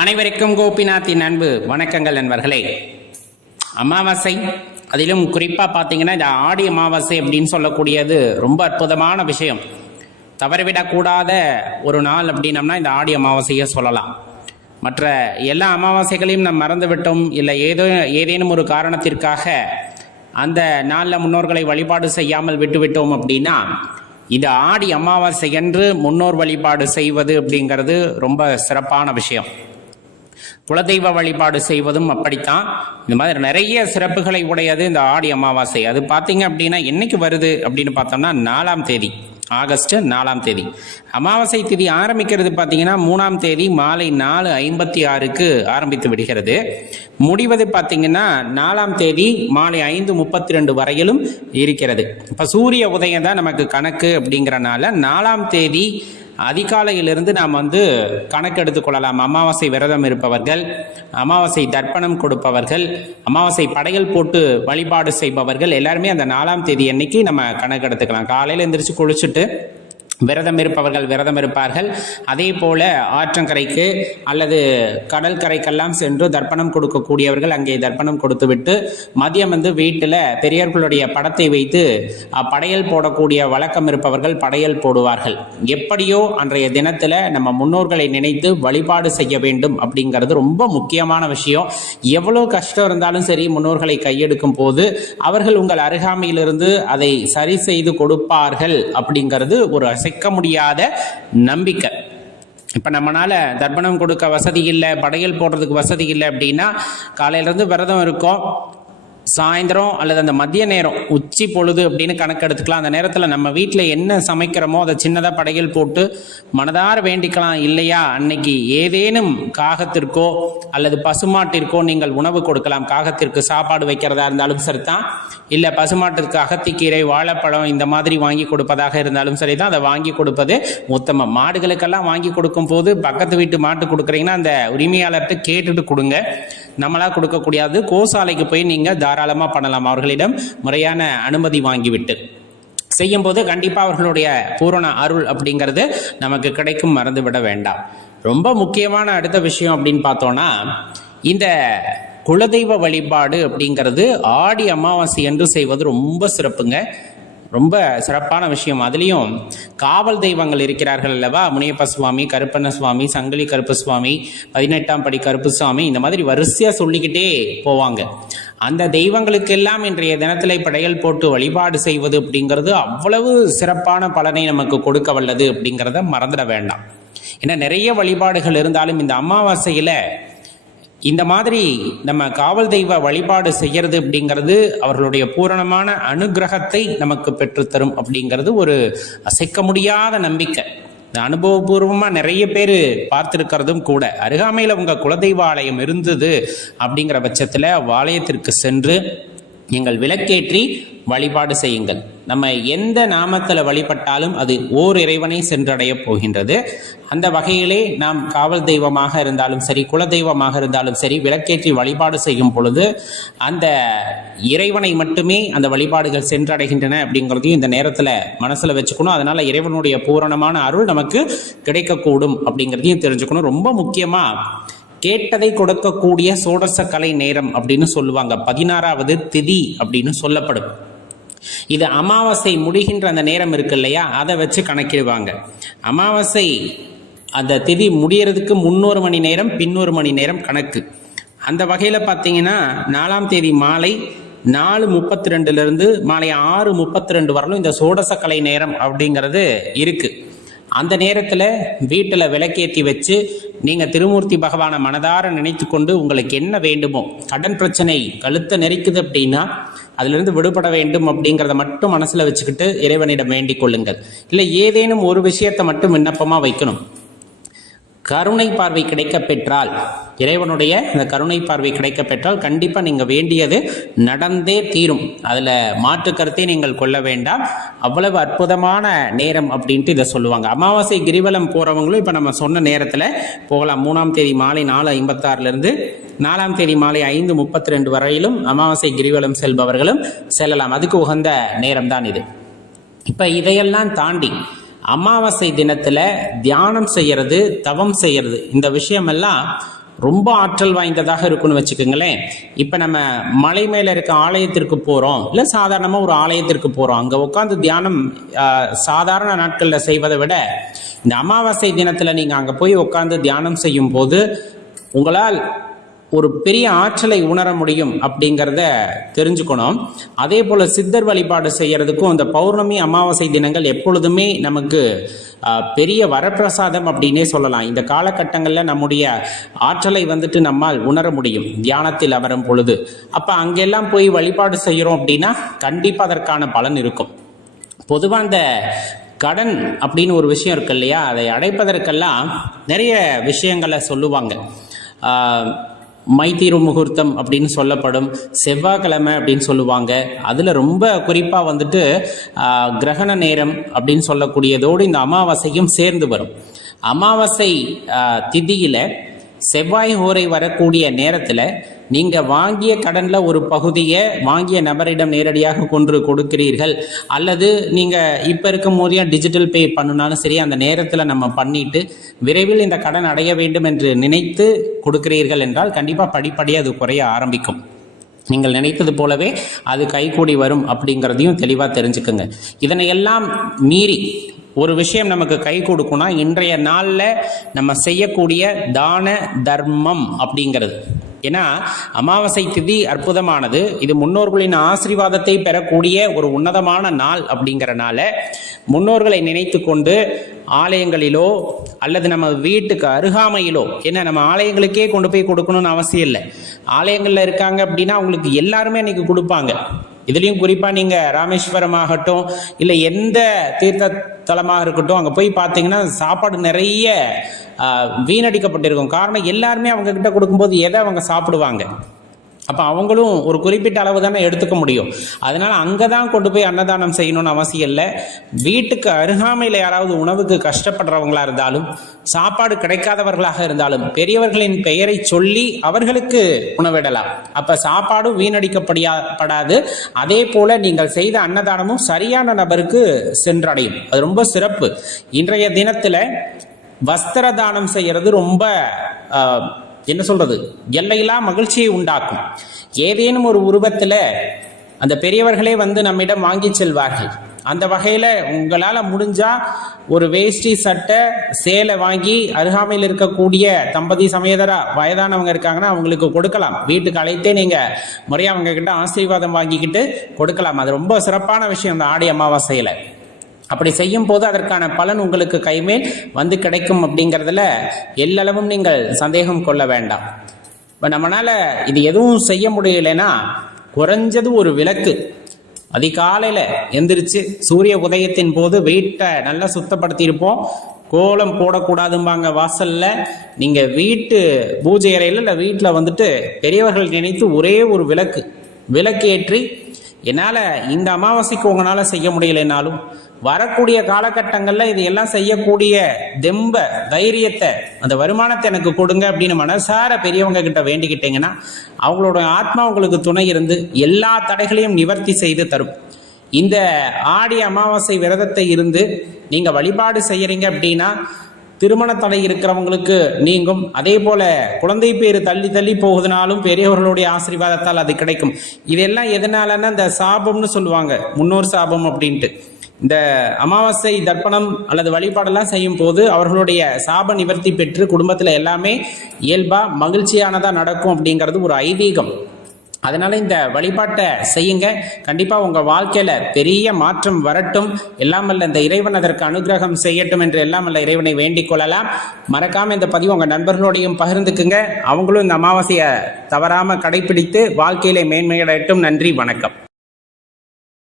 அனைவருக்கும் கோபிநாத்தின் அன்பு வணக்கங்கள் நண்பர்களே. அமாவாசை, அதிலும் குறிப்பாக பார்த்தீங்கன்னா இந்த ஆடி அமாவாசை அப்படின்னு சொல்லக்கூடியது ரொம்ப அற்புதமான விஷயம். தவறவிடக்கூடாத ஒரு நாள் அப்படின்னம்னா இந்த ஆடி அமாவாசையை சொல்லலாம். மற்ற எல்லா அமாவாசைகளையும் நாம் மறந்துவிட்டோம், இல்லை ஏதேனும் ஒரு காரணத்திற்காக அந்த நாளில் முன்னோர்களை வழிபாடு செய்யாமல் விட்டுவிட்டோம் அப்படின்னா இந்த ஆடி அமாவாசை என்று முன்னோர் வழிபாடு செய்வது அப்படிங்கிறது ரொம்ப சிறப்பான விஷயம். குலதெய்வ வழிபாடு செய்வதும் அப்படித்தான். இந்த மாதிரி நிறைய சிறப்புகளை உடையது இந்த ஆடி அமாவாசை. அது பார்த்தீங்க அப்படின்னா என்னைக்கு வருது அப்படின்னு பார்த்தோம்னா 4ஆம் தேதி, ஆகஸ்ட் 4ஆம் தேதி. அமாவாசை திதி ஆரம்பிக்கிறது பார்த்தீங்கன்னா 3ஆம் தேதி மாலை 4:56 ஆரம்பித்து விடுகிறது. முடிவது பார்த்தீங்கன்னா 4ஆம் தேதி மாலை 5:32 வரையிலும் இருக்கிறது. இப்போ சூரிய உதயம் தான் நமக்கு கணக்கு அப்படிங்கிறனால 4ஆம் தேதி அதிகாலையிலிருந்து நாம் கணக்கு எடுத்துக்கொள்ளலாம். அமாவாசை விரதம் இருப்பவர்கள், அமாவாசை தர்ப்பணம் கொடுப்பவர்கள், அமாவாசை படையல் போட்டு வழிபாடு செய்பவர்கள் எல்லாருமே அந்த 4ஆம் தேதி அன்னைக்கு நம்ம கணக்கு எடுத்துக்கலாம். காலையில் எந்திரிச்சு குளிச்சுட்டு விரதம் இருப்பவர்கள் விரதம் இருப்பார்கள். அதே போல ஆற்றங்கரைக்கு அல்லது கடல் கரைக்கெல்லாம் சென்று தர்ப்பணம் கொடுக்கக்கூடியவர்கள் அங்கே தர்ப்பணம் கொடுத்துவிட்டு மதியம் வீட்டில் பெரியவர்களுடைய படத்தை வைத்து படையல் போடக்கூடிய வழக்கம் இருப்பவர்கள் படையல் போடுவார்கள். எப்படியோ அன்றைய தினத்தில் நம்ம முன்னோர்களை நினைத்து வழிபாடு செய்ய வேண்டும் அப்படிங்கிறது ரொம்ப முக்கியமான விஷயம். எவ்வளோ கஷ்டம் இருந்தாலும் சரி, முன்னோர்களை கையெடுக்கும் போது அவர்கள் உங்கள் அருகாமையிலிருந்து அதை சரி செய்து கொடுப்பார்கள் அப்படிங்கிறது ஒரு அசைக்க முடியாத நம்பிக்கை. இப்போ நம்மளால தர்ப்பணம் கொடுக்க வசதி இல்லை, படையல் போடுறதுக்கு வசதி இல்லை அப்படின்னா காலையிலேருந்து விரதம் இருக்கோம், சாயந்தரம் அல்லது அந்த மதிய நேரம் உச்சி பொழுது அப்படின்னு கணக்கு எடுத்துக்கலாம். அந்த நேரத்தில் நம்ம வீட்டில் என்ன சமைக்கிறோமோ அதை சின்னதாக படையல் போட்டு மனதார வேண்டிக்கலாம். இல்லையா அன்னைக்கு ஏதேனும் காகத்திற்கோ அல்லது பசுமாட்டிற்கோ நீங்கள் உணவு கொடுக்கலாம். காகத்திற்கு சாப்பாடு வைக்கிறதா இருந்தாலும் சரிதான், இல்லை பசுமாட்டிற்கு அகத்திக்கீரை, வாழைப்பழம் இந்த மாதிரி வாங்கி கொடுப்பதாக இருந்தாலும் சரிதான், அதை வாங்கி கொடுப்பது உத்தமம். மாடுகளுக்கெல்லாம் வாங்கி கொடுக்கும் போது பக்கத்து வீட்டு மாட்டு கொடுக்குறீங்கன்னா அந்த உரிமையாளர்கிட்ட கேட்டுட்டு கொடுங்க. நம்மளா கொடுக்கக்கூடியது கோசாலைக்கு போய் நீங்கள் தாராளமாக பண்ணலாம். அவர்களிடம் முறையான அனுமதி வாங்கிவிட்டு செய்யும் போது கண்டிப்பாக அவர்களுடைய பூரண அருள் அப்படிங்கிறது நமக்கு கிடைக்கும், மறந்துவிட வேண்டாம். ரொம்ப முக்கியமான அடுத்த விஷயம் அப்படின்னு பார்த்தோன்னா இந்த குலதெய்வ வழிபாடு அப்படிங்கிறது ஆடி அமாவாசை என்று செய்வது ரொம்ப சிறப்புங்க, ரொம்ப சிறப்பான விஷயம். அதுலேயும் காவல் தெய்வங்கள் இருக்கிறார்கள் அல்லவா, முனியப்ப சுவாமி, கருப்பண்ண சுவாமி, சங்கிலி கருப்பு சுவாமி, 18ஆம் படி கருப்பு சுவாமி, இந்த மாதிரி வரிசையாக சொல்லிக்கிட்டே போவாங்க. அந்த தெய்வங்களுக்கெல்லாம் இன்றைய தினத்தில் படையல் போட்டு வழிபாடு செய்வது அப்படிங்கிறது அவ்வளவு சிறப்பான பலனை நமக்கு கொடுக்க வல்லது அப்படிங்கிறத மறந்துட வேண்டாம். ஏன்னா நிறைய வழிபாடுகள் இருந்தாலும் இந்த அமாவாசையில் இந்த மாதிரி நம்ம காவல் தெய்வ வழிபாடு செய்யறது அப்படிங்கிறது அவர்களுடைய பூரணமான அனுகிரகத்தை நமக்கு பெற்றுத்தரும் அப்படிங்கிறது ஒரு அசைக்க முடியாத நம்பிக்கை. இந்த அனுபவபூர்வமாக நிறைய பேர் பார்த்துருக்கிறதும் கூட. அருகாமையில் உங்கள் குலதெய்வ ஆலயம் இருந்தது அப்படிங்கிற பட்சத்தில் ஆலயத்திற்கு சென்று நீங்கள் விளக்கேற்றி வழிபாடு செய்யுங்கள். நம்ம எந்த நாமத்தில் வழிபட்டாலும் அது ஓர் இறைவனை சென்றடைய போகின்றது. அந்த வகையிலே நாம் காவல் தெய்வமாக இருந்தாலும் சரி, குலதெய்வமாக இருந்தாலும் சரி, விளக்கேற்றி வழிபாடு செய்யும் பொழுது அந்த இறைவனை மட்டுமே அந்த வழிபாடுகள் சென்றடைகின்றன அப்படிங்கிறதையும் இந்த நேரத்தில் மனசில் வச்சுக்கணும். அதனால இறைவனுடைய பூரணமான அருள் நமக்கு கிடைக்கக்கூடும் அப்படிங்கிறதையும் தெரிஞ்சுக்கணும். ரொம்ப முக்கியமாக கேட்டதை கொடுக்கக்கூடிய சோடச கலை நேரம் அப்படின்னு சொல்லுவாங்க. 16வது திதி அப்படின்னு சொல்லப்படும். இது அமாவாசை முடிகின்ற அந்த நேரம் இருக்கு இல்லையா, அதை வச்சு கணக்கிடுவாங்க. அமாவாசை அந்த திதி முடியறதுக்கு முன்னொரு மணி நேரம், பின்னொரு மணி நேரம் கணக்கு. அந்த வகையில் பார்த்தீங்கன்னா 4ஆம் தேதி மாலை 4:32 மாலை 6:32 வரலும் இந்த சோடச கலை நேரம் அப்படிங்கிறது இருக்கு. அந்த நேரத்தில் வீட்டில் விளக்கேற்றி வச்சு நீங்கள் திருமூர்த்தி பகவானை மனதார நினைத்து கொண்டு உங்களுக்கு என்ன வேண்டுமோ, கடன் பிரச்சனை கழுத்தை நெரிக்குது அப்படின்னா அதிலிருந்து விடுபட வேண்டும் அப்படிங்கிறத மட்டும் மனசில் வச்சுக்கிட்டு இறைவனிடம் வேண்டிக் கொள்ளுங்கள். இல்லை ஏதேனும் ஒரு விஷயத்தை மட்டும் விண்ணப்பமாக வைக்கணும். கருணை பார்வை கிடைக்க பெற்றால், இறைவனுடைய இந்த கருணை பார்வை கிடைக்க பெற்றால் கண்டிப்பாக நீங்கள் வேண்டியது நடந்தே தீரும். அதில் மாற்று கருத்தை நீங்கள் கொள்ள வேண்டாம். அவ்வளவு அற்புதமான நேரம் அப்படின்ட்டு இதை சொல்லுவாங்க. அமாவாசை கிரிவலம் போகிறவங்களும் இப்போ நம்ம சொன்ன நேரத்தில் போகலாம். 3ஆம் தேதி மாலை 4:56 4ஆம் தேதி மாலை 5:32 வரையிலும் அமாவாசை கிரிவலம் செல்பவர்களும் செல்லலாம். அதுக்கு உகந்த நேரம் தான் இது. இப்போ இதையெல்லாம் தாண்டி அமாவாசை தினத்தில் தியானம் செய்யறது, தவம் செய்யறது, இந்த விஷயமெல்லாம் ரொம்ப ஆற்றல் வாய்ந்ததாக இருக்குன்னு வச்சுக்கோங்களேன். இப்போ நம்ம மலை மேலே இருக்க ஆலயத்திற்கு போகிறோம், இல்லை சாதாரணமாக ஒரு ஆலயத்திற்கு போகிறோம், அங்கே உட்காந்து தியானம் சாதாரண நாட்களில் செய்வதை விட இந்த அமாவாசை தினத்தில் நீங்கள் அங்கே போய் உட்காந்து தியானம் செய்யும் போது உங்களால் ஒரு பெரிய ஆற்றலை உணர முடியும் அப்படிங்கிறத தெரிஞ்சுக்கணும். அதே போல் சித்தர் வழிபாடு செய்கிறதுக்கும் இந்த பௌர்ணமி அமாவாசை தினங்கள் எப்பொழுதுமே நமக்கு பெரிய வரப்பிரசாதம் அப்படின்னே சொல்லலாம். இந்த காலகட்டங்களில் நம்முடைய ஆற்றலை வந்துட்டு நம்மால் உணர முடியும் தியானத்தில் அமரும் பொழுது. அப்போ அங்கெல்லாம் போய் வழிபாடு செய்கிறோம் அப்படின்னா கண்டிப்பாக அதற்கான பலன் இருக்கும். பொதுவாக அந்த கடன் அப்படின்னு ஒரு விஷயம் இருக்கு இல்லையா, அதை அடைப்பதற்கெல்லாம் நிறைய விஷயங்களை சொல்லுவாங்க. மைத்திரு முகூர்த்தம் அப்படின்னு சொல்லப்படும், செவ்வாய்க்கிழமை அப்படின்னு சொல்லுவாங்க. அதில் ரொம்ப குறிப்பாக வந்துட்டு கிரகண நேரம் அப்படின்னு சொல்லக்கூடியதோடு இந்த அமாவாசையும் சேர்ந்து வரும். அமாவாசை திதியில் செவ்வாய் ஹோரை வரக்கூடிய நேரத்தில் நீங்கள் வாங்கிய கடனில் ஒரு பகுதியை வாங்கிய நபரிடம் நேரடியாக கொண்டு கொடுக்கிறீர்கள், அல்லது நீங்கள் இப்போ இருக்கும் போதே டிஜிட்டல் பே பண்ணுனாலும் சரி, அந்த நேரத்தில் நம்ம பண்ணிட்டு விரைவில் இந்த கடன் அடைய வேண்டும் என்று நினைத்து கொடுக்கிறீர்கள் என்றால் கண்டிப்பாக படிப்படியாக அது குறைய ஆரம்பிக்கும். நீங்கள் நினைத்தது போலவே அது கைகூடி வரும் அப்படிங்கிறதையும் தெளிவாக தெரிஞ்சுக்குங்க. இதனையெல்லாம் மீறி ஒரு விஷயம் நமக்கு கை கொடுக்கும்னா இன்றைய நாளில் நம்ம செய்யக்கூடிய தான தர்மம் அப்படிங்கிறது. ஏன்னா அமாவாசை திதி அற்புதமானது, இது முன்னோர்களின் ஆசீர்வாதத்தை பெறக்கூடிய ஒரு உன்னதமான நாள் அப்படிங்கிறனால முன்னோர்களை நினைத்து கொண்டு ஆலயங்களிலோ அல்லது நம்ம வீட்டுக்கு அருகாமையிலோ, ஏன்னா நம்ம ஆலயங்களுக்கே கொண்டு போய் கொடுக்கணும்னு அவசியம் இல்லை, ஆலயங்களில் இருக்காங்க அப்படின்னா அவங்களுக்கு எல்லாருமே அன்னைக்கு கொடுப்பாங்க. இதுலேயும் குறிப்பாக நீங்கள் ராமேஸ்வரம் ஆகட்டும் இல்லை எந்த தீர்த்த தலமாக இருக்கட்டும், அங்கே போய் பார்த்தீங்கன்னா சாப்பாடு நிறைய வீணடிக்கப்பட்டிருக்கும். காரணம் எல்லாருமே அவங்க கிட்ட கொடுக்கும்போது எதை அவங்க சாப்பிடுவாங்க, அப்போ அவங்களும் ஒரு குறிப்பிட்ட அளவு தானே எடுத்துக்க முடியும். அதனால் அங்கே தான் கொண்டு போய் அன்னதானம் செய்யணும்னு அவசியம் இல்லை. வீட்டுக்கு அருகாமையில் யாராவது உணவுக்கு கஷ்டப்படுறவங்களா இருந்தாலும், சாப்பாடு கிடைக்காதவர்களாக இருந்தாலும் பெரியவர்களின் பெயரை சொல்லி அவர்களுக்கு உணவிடலாம். அப்போ சாப்பாடும் வீணடிக்கப்படாது. அதே போல் நீங்கள் செய்த அன்னதானமும் சரியான நபருக்கு சென்றடையும். அது ரொம்ப சிறப்பு. இன்றைய தினத்தில் வஸ்திர தானம் செய்கிறது ரொம்ப என்ன சொல்றது, எல்லையெல்லாம் மகிழ்ச்சியை உண்டாக்கும். ஏதேனும் ஒரு உருவத்தில் அந்த பெரியவர்களே வந்து நம்மிடம் வாங்கி செல்வார்கள். அந்த வகையில் உங்களால் முடிஞ்சால் ஒரு வேஷ்டி சட்டை சேலை வாங்கி அருகாமையில் இருக்கக்கூடிய தம்பதி சமேதரா வயதானவங்க இருக்காங்கன்னா அவங்களுக்கு கொடுக்கலாம். வீட்டுக்கு அழைத்தே நீங்கள் முறையாக அவங்க கிட்ட ஆசீர்வாதம் வாங்கிக்கிட்டு கொடுக்கலாம். அது ரொம்ப சிறப்பான விஷயம் இந்த ஆடி அமாவாசையில். அப்படி செய்யும் போது அதற்கான பலன் உங்களுக்கு கைமேல் வந்து கிடைக்கும் அப்படிங்கிறதுல எல்லளவும் நீங்கள் சந்தேகம் கொள்ள வேண்டாம். இப்போ நம்மளால் இது எதுவும் செய்ய முடியலைன்னா குறைஞ்சது ஒரு விளக்கு அதிகாலையில் எந்திரிச்சு சூரிய உதயத்தின் போது வீட்டை நல்லா சுத்தப்படுத்தியிருப்போம். கோலம் போடக்கூடாதும்பாங்க வாசலில். நீங்கள் வீட்டு பூஜை அறையில் இல்லை வீட்டில் வந்துட்டு பெரியவர்கள் நினைத்து ஒரே ஒரு விளக்கு ஏற்றி, என்னால் இந்த அமாவாசைக்கு உங்களால் செய்ய முடியலைனாலும் வரக்கூடிய காலகட்டங்களில் இது எல்லாம் செய்யக்கூடிய தைரியத்தை, அந்த வருமானத்தை எனக்கு கொடுங்க அப்படின்னு மனசார பெரியவங்க கிட்ட வேண்டிக்கிட்டீங்கன்னா அவங்களோட ஆத்மா உங்களுக்கு துணை இருந்து எல்லா தடைகளையும் நிவர்த்தி செய்து தரும். இந்த ஆடி அமாவாசை விரதத்தை இருந்து நீங்கள் வழிபாடு செய்யறீங்க அப்படின்னா திருமண தடை இருக்கிறவங்களுக்கு நீங்கும். அதே போல குழந்தை பேரு தள்ளி போகுதுனாலும் பெரியவர்களுடைய ஆசீர்வாதத்தால் அது கிடைக்கும். இதெல்லாம் எதனாலன்னா இந்த சாபம்னு சொல்லுவாங்க, முன்னோர் சாபம் அப்படின்ட்டு. இந்த அமாவாசை தர்ப்பணம் அல்லது வழிபாடெல்லாம் செய்யும் போது அவர்களுடைய சாப நிவர்த்தி பெற்று குடும்பத்தில் எல்லாமே இயல்பா மகிழ்ச்சியானதா நடக்கும் அப்படிங்கிறது ஒரு ஐதீகம். அதனால இந்த வழிபாட்டை செய்யுங்க. கண்டிப்பா உங்க வாழ்க்கையில பெரிய மாற்றம் வரட்டும். எல்லாம் அல்ல இந்த இறைவன் அதற்கு அனுகிரகம் செய்யட்டும் என்று எல்லாம் அல்ல இறைவனை வேண்டிக் கொள்ளலாம். மறக்காம இந்த பதிவு உங்க நண்பர்களோடையும் பகிர்ந்துக்குங்க. அவங்களும் இந்த அமாவாசையை தவறாம கடைபிடித்து வாழ்க்கையில மேன்மையடையட்டும். நன்றி, வணக்கம்.